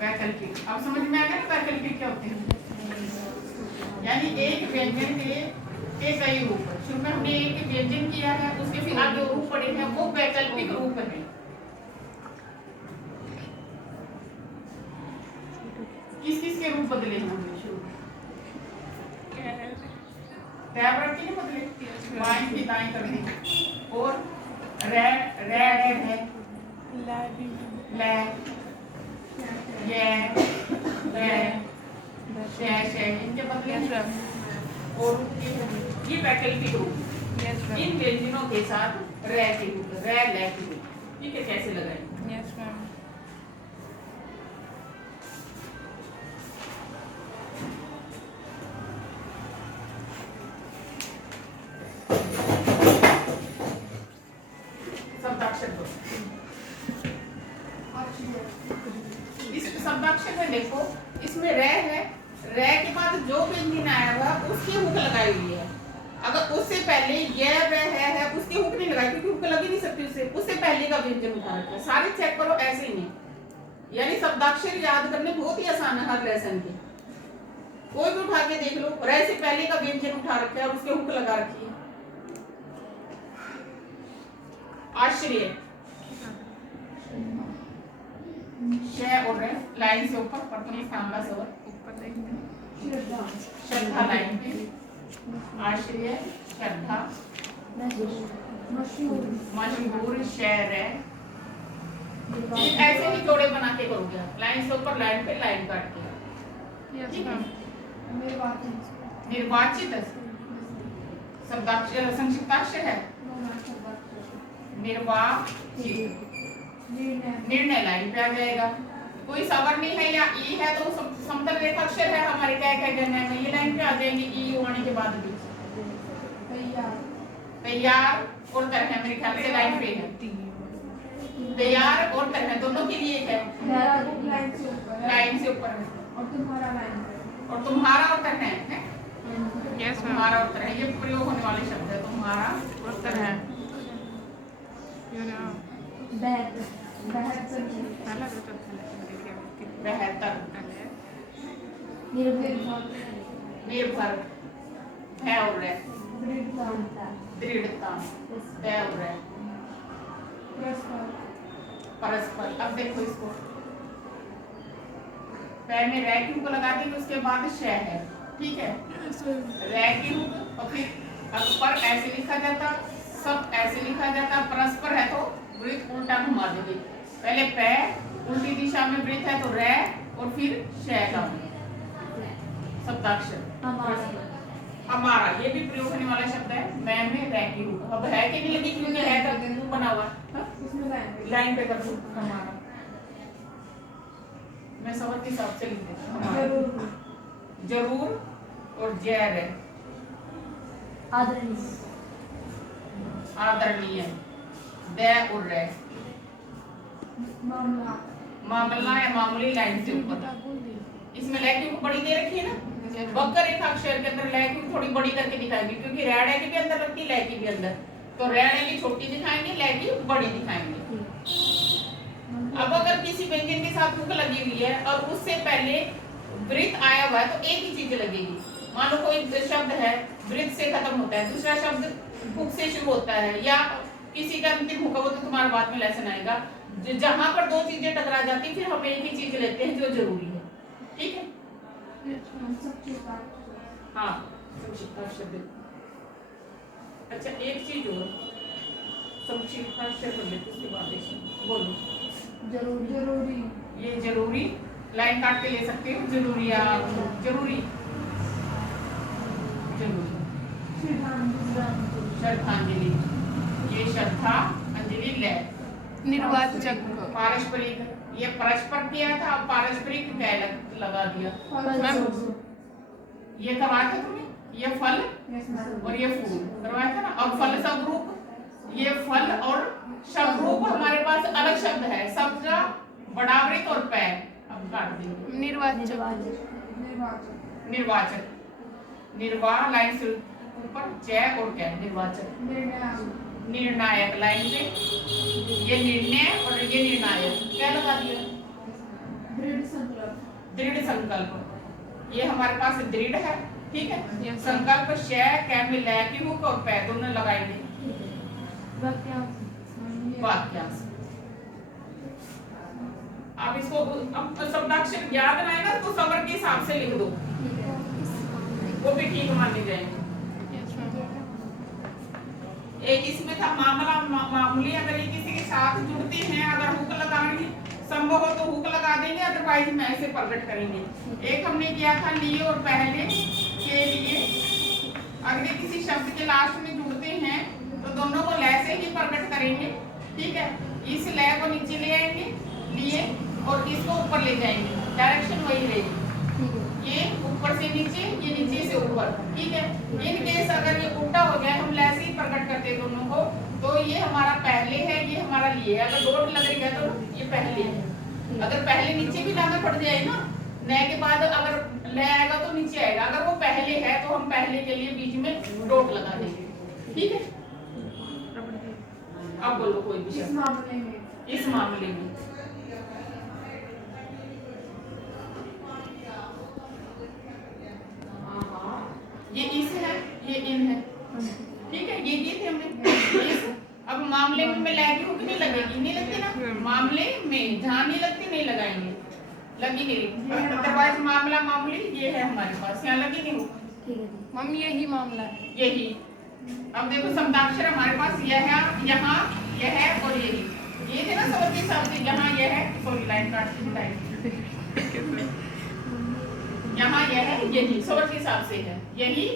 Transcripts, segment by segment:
वैकल्पिक। अब समझ में आ गया ना वैकल्पिक क्या होते हैं? यानी एक व्यंजन के कई रूप। शुरू में हमने एक व्यंजन किया है, उसके फिर आगे रूप पड़े हैं, वो वैकल्पिक रूप है। किस किस के रूप बदले हैं हमने? शुरू टैब रख के नहीं बदले, बाएं की दाएं कर दी। और रे रे रे है, ले ये इनके बदले। और ये वैकल्पिक रूप, इन व्यंजनों के साथ रे के रूप, रे ले के रूप। ठीक है, कैसे लगाएंगे? Yes ma'am. शब्दाक्षर को इस शब्दाक्षर में देखो, इसमें रे है, रे के बाद जो व्यंजन आया हुआ उसकी हुक लगाई हुई है। अगर उससे पहले ये रे है उसकी हुक नहीं लगाई, क्योंकि हुक लग ही नहीं सकती उससे पहले का व्यंजन उठा रखा है। सारे चेक करो, ऐसे ही नहीं। यानी शब्दाक्षर याद करने बहुत ही आसान है हर लेसन के। कोई भी उठा के देख लो, रे से पहले का व्यंजन उठा रखा है और उसके हुक लगा रखी है। आश्रय, शय और रे लाइन से ऊपर, प्रथम स्थान का स्वर श्रद्धा लाइन पे। आश्रय, श्रद्धा, मशहूर, शहर है। ऐसे ही जोड़े बना के करोगे, लाइन से ऊपर, लाइन पे, लाइन काट के। ठीक है। निर्वाचित शब्दाक्षर संक्षिप्ताक्षर है। निर्वाचित, निर्णय लाइन पे आ जाएगा। कोई सवर्ण है या ई है तो समतल रेखाक्षर है हमारे क्या क्या करने में, ये लाइन पे आ जाएंगे। ई होने के बाद भी तैयार और तरह मेरे ख्याल से लाइन पे है। तैयार और तरह दोनों के लिए है, लाइन से ऊपर है। और तुम्हारा और तरह है। यस तुम्हारा और तरह ये प्रयोग होने वाले शब्द है। तुम्हारा और तरह, बेहतर, निर्भर, है और है, दृढ़ता, है और है, परस्पर। अब देखो इसको, पैर में रै की हुक लगा देंगे, उसके बाद श है। ठीक है, रै की हुक और फिर पर ऐसे लिखा जाता, सब ऐसे लिखा जाता। परस्पर है तो वृत्त उल्टा घुमा देंगे। पहले पैर उल्टी दिशा में वृत्त है तो रै और फिर श का शब्दाक्षर हमारा, ये भी प्रयोग होने वाला शब्द है। मैं में रै की हुक। अब है कि नहीं लगी, क्योंकि है का बना हुआ लाइन पे कर दूं हमारा। मैं समझ के हिसाब से लिख देती हूं। जरूर और जैर है, आदरणीय, दे और रे, मामला या मामूली लाइन से ऊपर। इसमें लै की बड़ी दे रखी है ना, वक्र रेखाक्षर के अंदर लै की थोड़ी बड़ी करके दिखाएंगे, क्योंकि रै की भी अंदर लगती है, लै की भी अंदर। तो रै की छोटी दिखाएंगे, लै की बड़ी दिखाएंगे। अब अगर किसी व्यंजन के साथ हुक लगी हुई है और उससे पहले वृत्त आया हुआ है तो एक ही चीज लगेगी। मान लो कोई शब्द है वृत्त से खत्म होता है, दूसरा शब्द हुक से शुरू होता है, या किसी का अंतिम हुक, वो तो तुम्हारा बाद में लेसन आएगा। जहां पर दो चीजें टकरा जाती फिर हम एक ही चीज लेते हैं जो जरूरी है। ठीक है, हाँ संक्षिप्ताक्षर। अच्छा एक चीज और, संक्षिप्ताक्षर कर लेते उसके बाद बोलो। जरूरी, ये जरूरी लाइन काट के ले सकते हो। जरूरी, जरूरी, जरूरी, श्रद्धांजलि, ये श्रद्धा अंजलि ले। निर्वाचक, पारस्परिक, ये परस्पर किया था, पारस्परिक कै लगा दिया। ये करवाया था तुमने, ये फल और ये फूल करवाया था ना। और फल सब रूप, ये फल और शब्द रूप हमारे पास अलग शब्द है, शब्द बड़ा वृत्त और पैर। अब काट देंगे। निर्वाचक, निर्वाचक, निर्वाह लाइन से ऊपर, जय और क्या, निर्वाचक, निर्णायक लाइन पे, ये निर्णय और ये निर्णायक क्या लगा दिया, दृढ़ संकल्प, ये हमारे पास दृढ़ है, ठीक है। Yes, sir. संकल्प श कै में लै की हुक और पै दोनों लगाएंगे। वाक्यांश, आप इसको अब शब्दाक्षर याद रहे ना तो सवर के हिसाब से लिख दो, वो भी ठीक माने जाएंगे। Yes ma'am. एक इसमें था मामला मामूली, अगर ये किसी के साथ जुड़ती हैं, अगर हुक लगानी संभव हो तो हुक लगा देंगे, अदरवाइज में ऐसे प्रकट करेंगे। एक हमने किया था लिए और पहले के लिए, अगर ये किसी शब्द के लास्ट में जुड़ते हैं तो दोनों को लै से ही प्रकट करेंगे, ठीक है। इस लै को नीचे ले आएंगे लिए और इसको ऊपर ले जाएंगे, डायरेक्शन वही रहेगी, ये ऊपर से नीचे, ये नीचे से ऊपर, ठीक है। इन केस अगर ये उल्टा हो गया, हम लै से ही प्रकट करते दोनों को, तो ये हमारा पहले है, ये हमारा लिए है। अगर डॉट लग रही है तो ये पहले है। अगर पहले नीचे भी लाना पड़ जाए ना, न के बाद अगर ले आएगा तो नीचे आएगा, अगर वो पहले है तो हम पहले के लिए बीच में डॉट लगा देंगे, ठीक है। अब बोलो कोई भी इस मामले में, इस मामले में ये इस है, ये इन है, ठीक है। ये थे हमने इस। अब मामले में मैं लगी हुक नहीं लगेगी, नहीं लगती ना, मामले में जहाँ नहीं लगती नहीं लगाएंगे, लगी नहीं, अदरवाइज मामला मामूली ये है हमारे पास, यहाँ लगी नहीं हुक, मम्मी यही मामला है। यही। अब देखो शब्दाक्षर हमारे पास यह है, यहाँ यह है और यही, ये थे ना सवर के हिसाब से, यहाँ यह है, सॉरी लाइन काट दी, लाइन यहाँ यह है, यही सवर के हिसाब से है, यही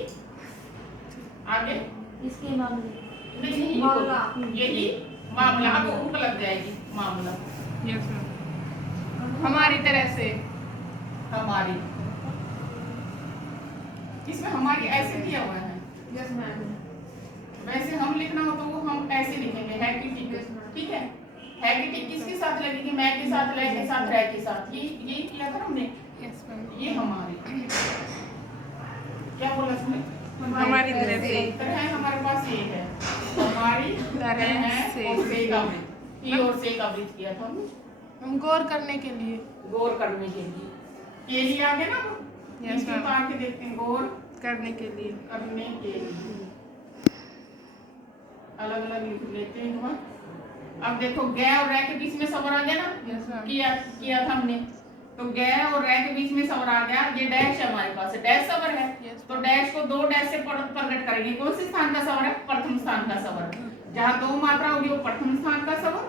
आगे इसके मामले नहीं, मामला। यही मामला, अब हुक लग जाएगी मामला, यस मैम। हमारी तरह से, हमारी, इसमें हमारी ऐसे दिया हुआ है, यस मैम, वैसे हम लिखना हो तो वो हम ऐसे लिखेंगे, है कि टिक, ठीक है। है कि टिक किसके साथ लगेगी, मैं के साथ, ले के साथ, रह के साथ, ये किया था हमने। Yes ma'am. ये हमारी, क्या बोला तुमने, हमारी तरह से, तरह है, हमारे पास ये है, हमारी तरह है, और से का वृत्त, ई और से का वृत्त किया था हमने, हम गौर करने के लिए, गौर करने के लिए, ये लिए आगे ना, यस मैम, आके देखते हैं, गौर करने के लिए, करने के लिए, अलग अलग लिख लेते हैं वहाँ। अब देखो ग और रह के बीच में सवर आ गया ना, यस मैम, किया था हमने, तो ग और रह के बीच में सवर आ गया, ये डैश है हमारे पास, डैश सवर है, Yes. तो डैश को दो डैश से प्रकट करेंगे। कौन से स्थान का सवर है, प्रथम स्थान का सवर, जहाँ दो मात्रा होगी वो प्रथम स्थान का सवर,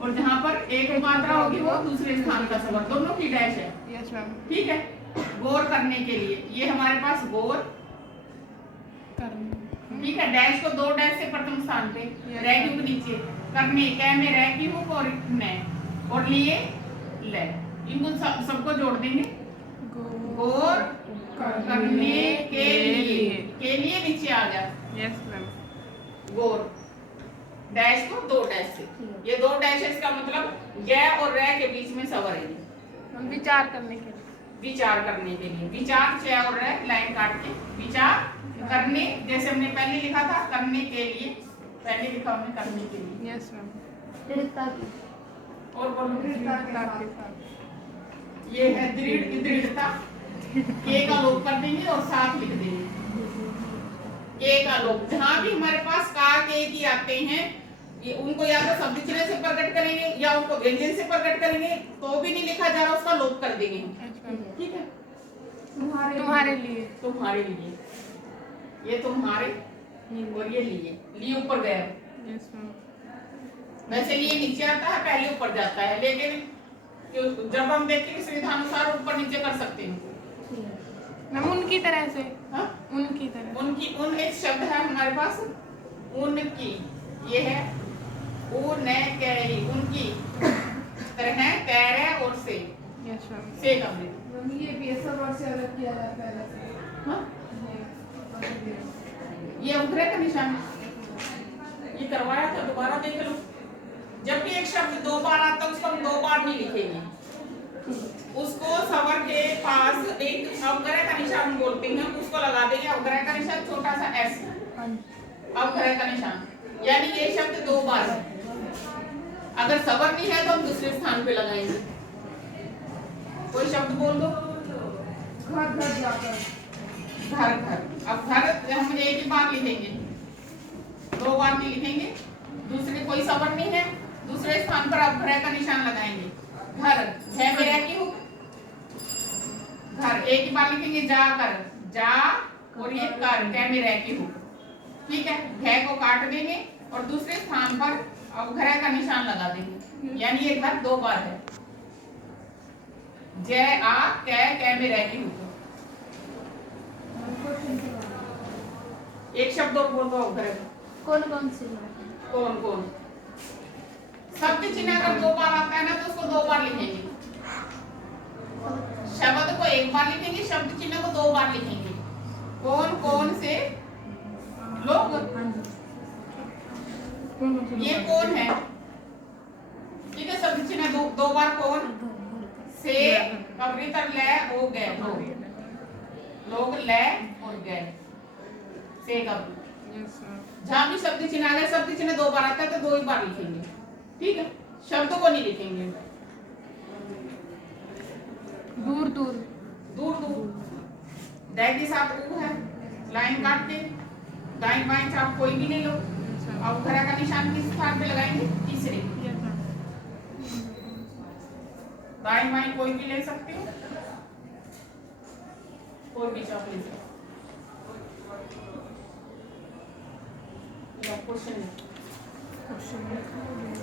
और जहाँ पर एक मात्रा होगी वो दूसरे स्थान का सवर, दोनों की डैश है, यस मैम। ठीक है। गौर करने के लिए, ये हमारे पास गौर, करने, ठीक है। डैश को दो डैश से प्रथम स्थान पे, Yes. रह की हुक नीचे, करने कै में रह की हुक और ने, और लिए ले, इनको सबको जोड़ देंगे, गौर करने के लिए नीचे आ गया, यस मैम। गौर, डैश को दो डैश से, ये दो डैशेस का मतलब ग और र के बीच में सवर है, हम विचार करने के लिए, विचार करने के लिए, विचार च और र लाइन काट के, विचार करने, जैसे हमने पहले लिखा था करने के लिए, पहले लिखा हमने करने के लिए, यस मैम। दृढ़ता की, और बोलो दृढ़ता के साथ, ये है दृढ़, दृढ़ता, के का लोप कर देंगे और साथ लिख देंगे, के का लोप, जहाँ भी हमारे पास का के की आते हैं, ये उनको या तो शब्द चिन्ह से प्रकट करेंगे या उनको व्यंजन से प्रकट करेंगे, तो भी नहीं लिखा जा रहा, उसका लोप कर देंगे, यस मैम। ठीक है। तुम्हारे लिए, तुम्हारे लिए, ये तुम्हारे और ये लिए ऊपर गया, यस मैम। वैसे लिए नीचे आता है, पहले ऊपर जाता है, लेकिन जब हम देखेंगे सुविधानुसार ऊपर नीचे कर सकते हैं, मैम उनकी तरह से, हाँ? उनकी तरह, उनकी, उन एक शब्द है हमारे पास, उनकी, ये है उन कैरी, उनकी तरह कैरे और से, यस मैम। से का वृत्त, ये भी ऐसा वर्ड से अलग किया जाता है पहले से, हाँ? ये उभरे का निशान, ये करवाया था, दोबारा देख लो। जब भी एक शब्द दो बार आता है उसको हम दो बार नहीं लिखेंगे, उसको सवर के पास एक अवग्रह का निशान बोलते हैं, उसको लगा देंगे, अवग्रह का निशान छोटा सा एस, अवग्रह का निशान, यानी ये शब्द दो बार है। अगर सवर नहीं है तो हम दूसरे स्थान पे लगाएंगे, कोई शब्द बोल दो। घर घर जाकर। घर घर। अब घर हम एक ही बार लिखेंगे, दो बार नहीं लिखेंगे। दूसरे कोई सबर नहीं है, दूसरे स्थान पर आप ग्रह का निशान लगाएंगे। घर है मेरा की हूँ, घर एक ही बार लिखेंगे, जाकर, जा और ये कर है मेरा की हूँ। ठीक है, घ को काट देंगे और दूसरे स्थान पर अब ग्रह का निशान लगा देंगे, यानी ये घर दो बार है। जय आ कै में रह की हूँ। एक शब्द और बोल दो ग्रह। कौन कौन से? कौन कौन शब्द चिन्ह अगर दो बार आता है ना तो उसको दो बार लिखेंगे। शब्द को एक बार लिखेंगे, शब्द चिन्ह को दो बार लिखेंगे। कौन कौन से लोग, ये कौन है, ठीक है। शब्द चिन्ह दो बार कौन से, कवितर ले हो गए, लोग ले और गए से कब। जहां भी शब्द चिन्ह आ गए, शब्द चिन्ह दो बार आता है तो दो ही बार लिखेंगे, ठीक है। शब्दों को नहीं लिखेंगे। दूर दूर। दूर दूर दै के साथ ऊ है, लाइन काट के दाएं बाएं चाप कोई भी ले लो। अब ग्रह का निशान किस स्थान पे लगाएंगे, तीसरे। दाएं बाएं कोई भी ले सकते हो, कोई भी चाप ले सकते हो। क्वेश्चन